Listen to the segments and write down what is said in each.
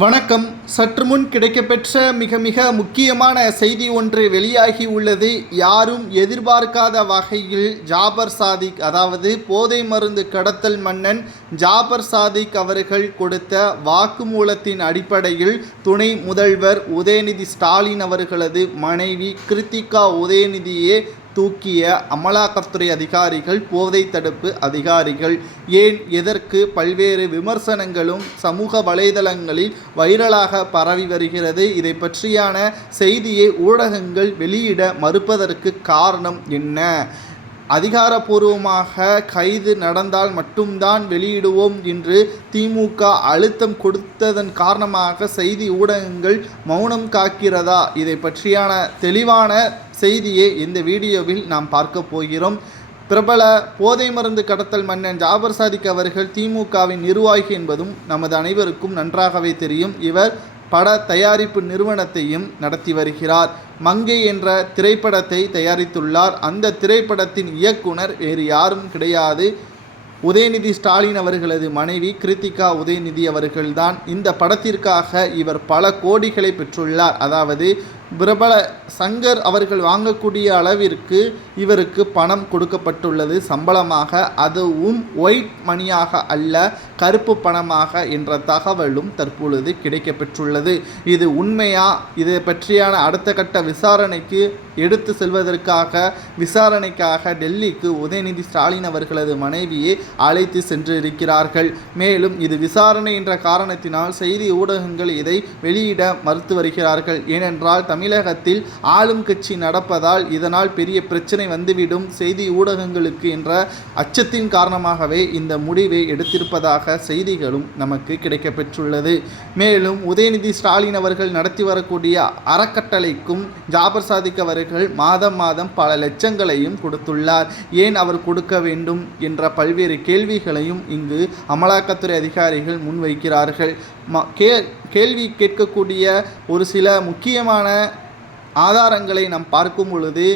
வணக்கம். சற்று முன் கிடைக்கப்பெற்ற மிக முக்கியமான செய்தி ஒன்று வெளியாகி உள்ளது. யாரும் எதிர்பார்க்காத வகையில் ஜாபர் சாதிக், அதாவது போதை மருந்து கடத்தல் மன்னன் ஜாபர் சாதிக் அவர்கள் கொடுத்த வாக்குமூலத்தின் அடிப்படையில் துணை முதல்வர் உதயநிதி ஸ்டாலின் அவர்களது மனைவி கிருத்திகா உதயநிதியே தூக்கிய அமலாக்கத்துறை அதிகாரிகள், போதை தடுப்பு அதிகாரிகள். ஏன், எதற்கு? பல்வேறு விமர்சனங்களும் சமூக வலைதளங்களில் வைரலாக பரவி வருகிறது. இதை பற்றியான செய்தியை ஊடகங்கள் வெளியிட மறுப்பதற்கு காரணம் என்ன? அதிகாரப்பூர்வமாக கைது நடந்தால் மட்டும்தான் வெளியிடுவோம் என்று திமுக அழுத்தம் கொடுத்ததன் காரணமாக செய்தி ஊடகங்கள் மௌனம் காக்கிறதா? இதை பற்றியான தெளிவான செய்தியை இந்த வீடியோவில் நாம் பார்க்க போகிறோம். பிரபல போதை மருந்து கடத்தல் மன்னன் ஜாபர் சாதிக் அவர்கள் திமுகவின் நிர்வாகி என்பதும் நமது அனைவருக்கும் நன்றாகவே தெரியும். இவர் பட தயாரிப்பு நிறுவனத்தையும் நடத்தி வருகிறார். மங்கை என்ற திரைப்படத்தை தயாரித்துள்ளார். அந்த திரைப்படத்தின் இயக்குனர் வேறு யாரும் கிடையாது, உதயநிதி ஸ்டாலின் அவர்களது மனைவி கிருத்திகா உதயநிதி அவர்கள்தான். இந்த படத்திற்காக இவர் பல கோடிகளை பெற்றுள்ளார். அதாவது பிரபல சங்கர் அவர்கள் வாங்கக்கூடிய அளவிற்கு இவருக்கு பணம் கொடுக்கப்பட்டுள்ளது சம்பளமாக. அதுவும் ஒயிட் மணியாக அல்ல, கருப்பு பணமாக என்ற தகவலும் தற்பொழுது கிடைக்கப்பெற்றுள்ளது. இது உண்மையா? இதை பற்றியான அடுத்த கட்ட விசாரணைக்கு எடுத்து செல்வதற்காக விசாரணைக்காக டெல்லிக்கு உதயநிதி ஸ்டாலின் அவர்களது மனைவியை அழைத்து சென்றிருக்கிறார்கள். மேலும் இது விசாரணை என்ற காரணத்தினால் செய்தி ஊடகங்கள் இதை வெளியிட மறுத்து வருகிறார்கள். ஏனென்றால் தமிழகத்தில் ஆளும் கட்சி நடப்பதால் இதனால் பெரிய பிரச்சனை வந்துவிடும் செய்தி ஊடகங்களுக்கு என்ற அச்சத்தின் காரணமாகவே இந்த முடிவை எடுத்திருப்பதாக செய்திகளும் நமக்கு கிடைக்கப்பெற்றுள்ளது. மேலும் உதயநிதி ஸ்டாலின் அவர்கள் நடத்தி வரக்கூடிய அறக்கட்டளைக்கும் ஜாபர் சாதிக் அவர்கள் மாதம் பல லட்சங்களையும் கொடுத்துள்ளார். ஏன் அவர் கொடுக்க வேண்டும் என்ற பல்வேறு கேள்விகளையும் இங்கு அமலாக்கத்துறை அதிகாரிகள் முன்வைக்கிறார்கள். கேள்வி கேட்கக்கூடிய ஒரு சில முக்கியமான ஆதாரங்களை நாம் பார்க்கும் பொழுது,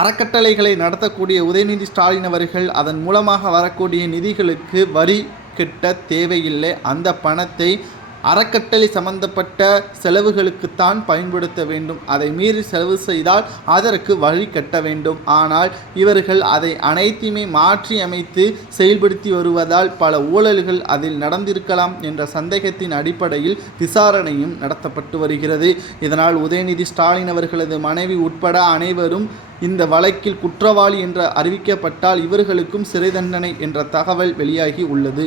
அறக்கட்டளைகளை நடத்தக்கூடிய உதயநிதி ஸ்டாலின் அவர்கள் அதன் மூலமாக வரக்கூடிய நிதிகளுக்கு வரி கட்ட தேவையில்லை. அந்த பணத்தை அறக்கட்டளை சம்பந்தப்பட்ட செலவுகளுக்குத்தான் பயன்படுத்த வேண்டும். அதை மீறி செலவு செய்தால் அதற்கு வழி கட்ட வேண்டும். ஆனால் இவர்கள் அதை அனைத்தையுமே மாற்றி அமைத்து செயல்படுத்தி வருவதால் பல ஊழல்கள் அதில் நடந்திருக்கலாம் என்ற சந்தேகத்தின் அடிப்படையில் விசாரணையும் நடத்தப்பட்டு வருகிறது. இதனால் உதயநிதி ஸ்டாலின் அவர்களது மனைவி உட்பட அனைவரும் இந்த வழக்கில் குற்றவாளி என்று அறிவிக்கப்பட்டால் இவர்களுக்கும் சிறை தண்டனை என்ற தகவல் வெளியாகி உள்ளது.